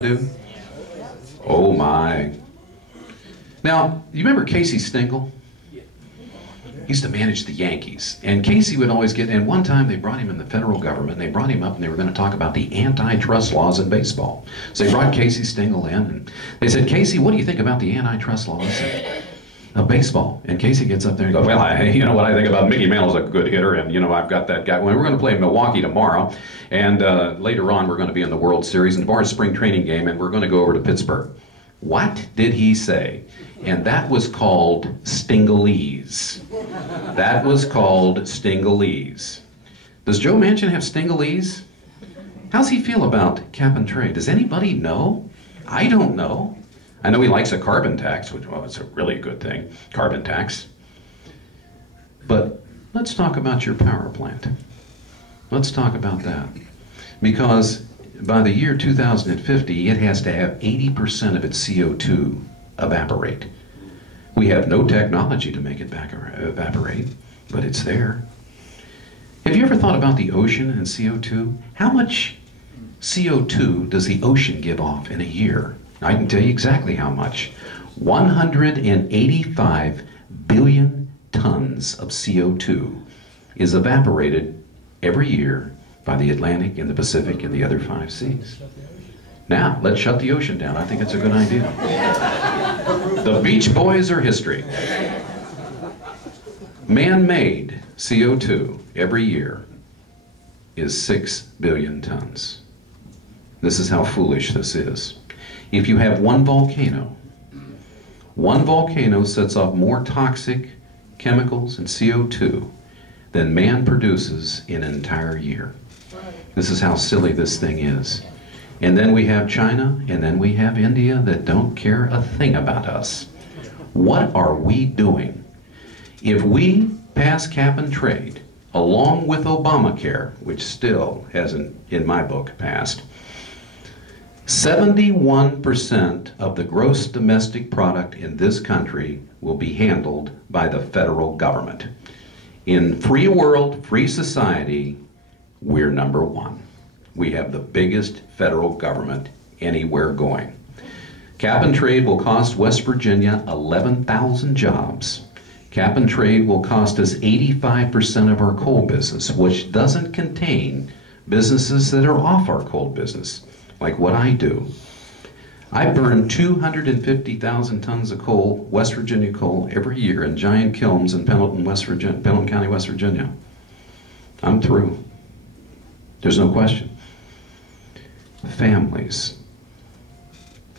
Do? Oh my. Now, you remember Casey Stengel? He used to manage the Yankees. And Casey would always get, and one time they brought him in the federal government, and they brought him up and they were going to talk about the antitrust laws in baseball. So they brought Casey Stengel in, and they said, Casey, what do you think about the antitrust laws of baseball? And Casey gets up there and goes, well, you know what I think about Mickey Mantle's a good hitter, and you know, I've got that guy. Well, we're going to play Milwaukee tomorrow, and later on we're going to be in the World Series, and tomorrow's spring training game, and we're going to go over to Pittsburgh. What did he say? And that was called Stingalese. That was called Stingalese. Does Joe Manchin have Stingalese? How's he feel about cap and trade? Does anybody know? I don't know. I know he likes a carbon tax, which, well, it's a really good thing, carbon tax. But let's talk about your power plant. Let's talk about that. Because by the year 2050, it has to have 80% of its CO2 evaporate. We have no technology to make it evaporate, but it's there. Have you ever thought about the ocean and CO2? How much CO2 does the ocean give off in a year? I can tell you exactly how much. 185 billion tons of CO2 is evaporated every year by the Atlantic and the Pacific and the other 5 seas. Now, let's shut the ocean down. I think it's a good idea. The Beach Boys are history. Man-made CO2 every year is 6 billion tons. This is how foolish this is. If you have one volcano sets off more toxic chemicals and CO2 than man produces in an entire year. This is how silly this thing is. And then we have China, and then we have India that don't care a thing about us. What are we doing? If we pass cap and trade, along with Obamacare, which still hasn't, in my book, passed, 71% of the gross domestic product in this country will be handled by the federal government. In free world, free society, we're number one. We have the biggest federal government anywhere going. Cap and trade will cost West Virginia 11,000 jobs. Cap and trade will cost us 85% of our coal business, which doesn't contain businesses that are off our coal business, like what I do. I burn 250,000 tons of coal, West Virginia coal, every year in giant kilns in Pendleton, County, West Virginia. I'm through. There's no question. Families,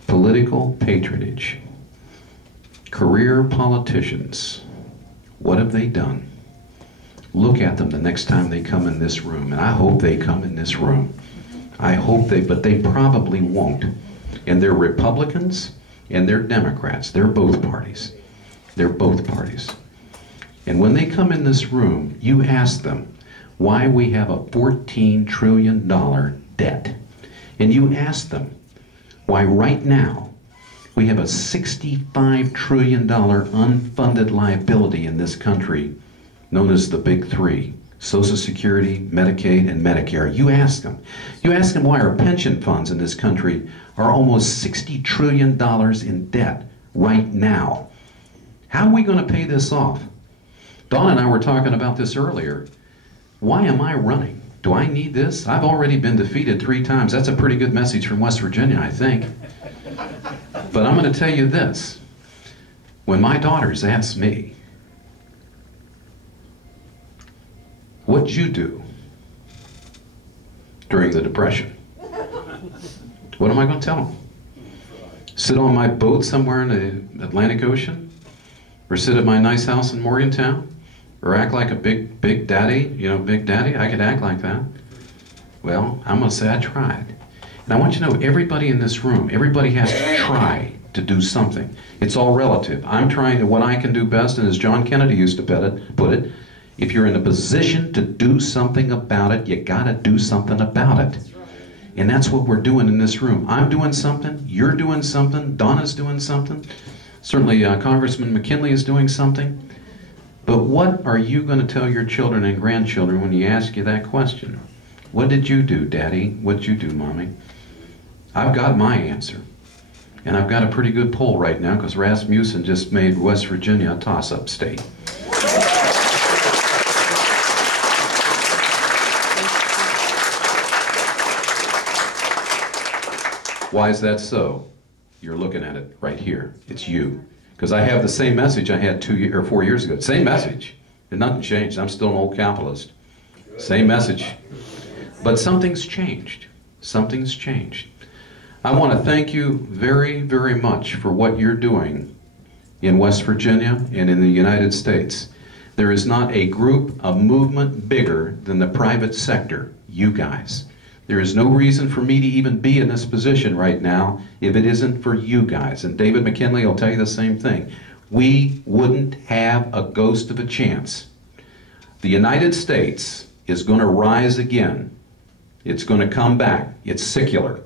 political patronage, career politicians, what have they done? Look at them the next time they come in this room, and I hope they come in this room. I hope but they probably won't. And they're Republicans and they're Democrats. They're both parties. They're both parties. And when they come in this room, you ask them why we have a $14 trillion debt. And you ask them why right now we have a $65 trillion unfunded liability in this country known as the Big Three. Social Security, Medicaid, and Medicare. You ask them. You ask them why our pension funds in this country are almost $60 trillion in debt right now. How are we going to pay this off? Dawn and I were talking about this earlier. Why am I running? Do I need this? I've already been defeated 3 times. That's a pretty good message from West Virginia, I think. But I'm going to tell you this. When my daughters ask me, what'd you do during the Depression? What am I going to tell them? Sit on my boat somewhere in the Atlantic Ocean? Or sit at my nice house in Morgantown? Or act like a big daddy? You know, big daddy? I could act like that. Well, I'm going to say I tried. And I want you to know, everybody in this room, everybody has to try to do something. It's all relative. I'm trying what I can do best, and as John Kennedy used to put it, if you're in a position to do something about it, you gotta do something about it. And that's what we're doing in this room. I'm doing something, you're doing something, Donna's doing something, certainly Congressman McKinley is doing something. But what are you gonna tell your children and grandchildren when you ask you that question? What did you do, Daddy? What did you do, Mommy? I've got my answer. And I've got a pretty good poll right now because Rasmussen just made West Virginia a toss-up state. Why is that so? You're looking at it right here. It's you. Because I have the same message I had 4 years ago. Same message. And nothing changed. I'm still an old capitalist. Same message. But something's changed. Something's changed. I want to thank you very, very much for what you're doing in West Virginia and in the United States. There is not a group, a movement bigger than the private sector, you guys. There is no reason for me to even be in this position right now if it isn't for you guys. And David McKinley will tell you the same thing. We wouldn't have a ghost of a chance. The United States is going to rise again. It's going to come back. It's secular.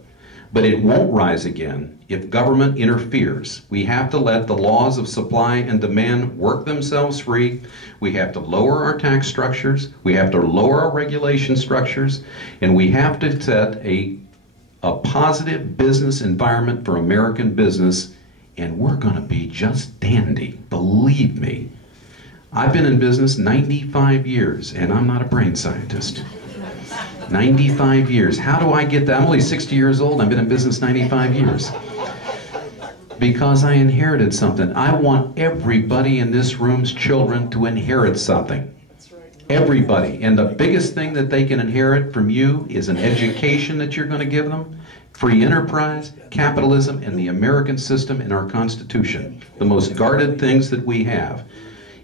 But it won't rise again if government interferes. We have to let the laws of supply and demand work themselves free. We have to lower our tax structures. We have to lower our regulation structures. And we have to set a positive business environment for American business. And we're going to be just dandy. Believe me. I've been in business 95 years, and I'm not a brain scientist. 95 years. How do I get that? I'm only 60 years old. I've been in business 95 years. Because I inherited something. I want everybody in this room's children to inherit something. Everybody. And the biggest thing that they can inherit from you is an education that you're going to give them, free enterprise, capitalism, and the American system and our Constitution. The most guarded things that we have.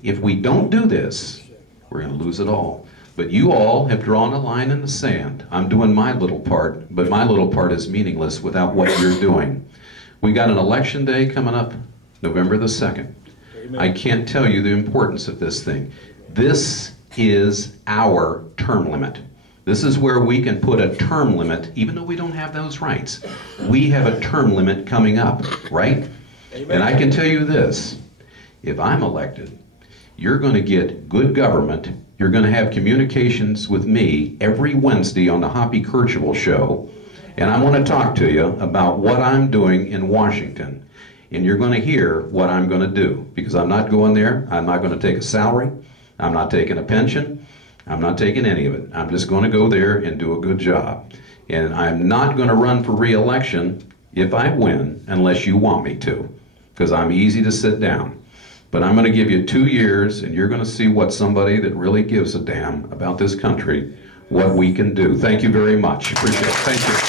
If we don't do this, we're going to lose it all. But you all have drawn a line in the sand. I'm doing my little part, but my little part is meaningless without what you're doing. We got an election day coming up, November the 2nd. Amen. I can't tell you the importance of this thing. This is our term limit. This is where we can put a term limit, even though we don't have those rights. We have a term limit coming up, right? Amen. And I can tell you this, if I'm elected, you're going to get good government. You're going to have communications with me every Wednesday on the Hoppy Kercheval Show, and I want to talk to you about what I'm doing in Washington. And you're going to hear what I'm going to do, because I'm not going there. I'm not going to take a salary. I'm not taking a pension. I'm not taking any of it. I'm just going to go there and do a good job. And I'm not going to run for re-election if I win, unless you want me to, because I'm easy to sit down. But I'm going to give you 2 years, and you're going to see what somebody that really gives a damn about this country, what we can do. Thank you very much. Appreciate it. Thank you.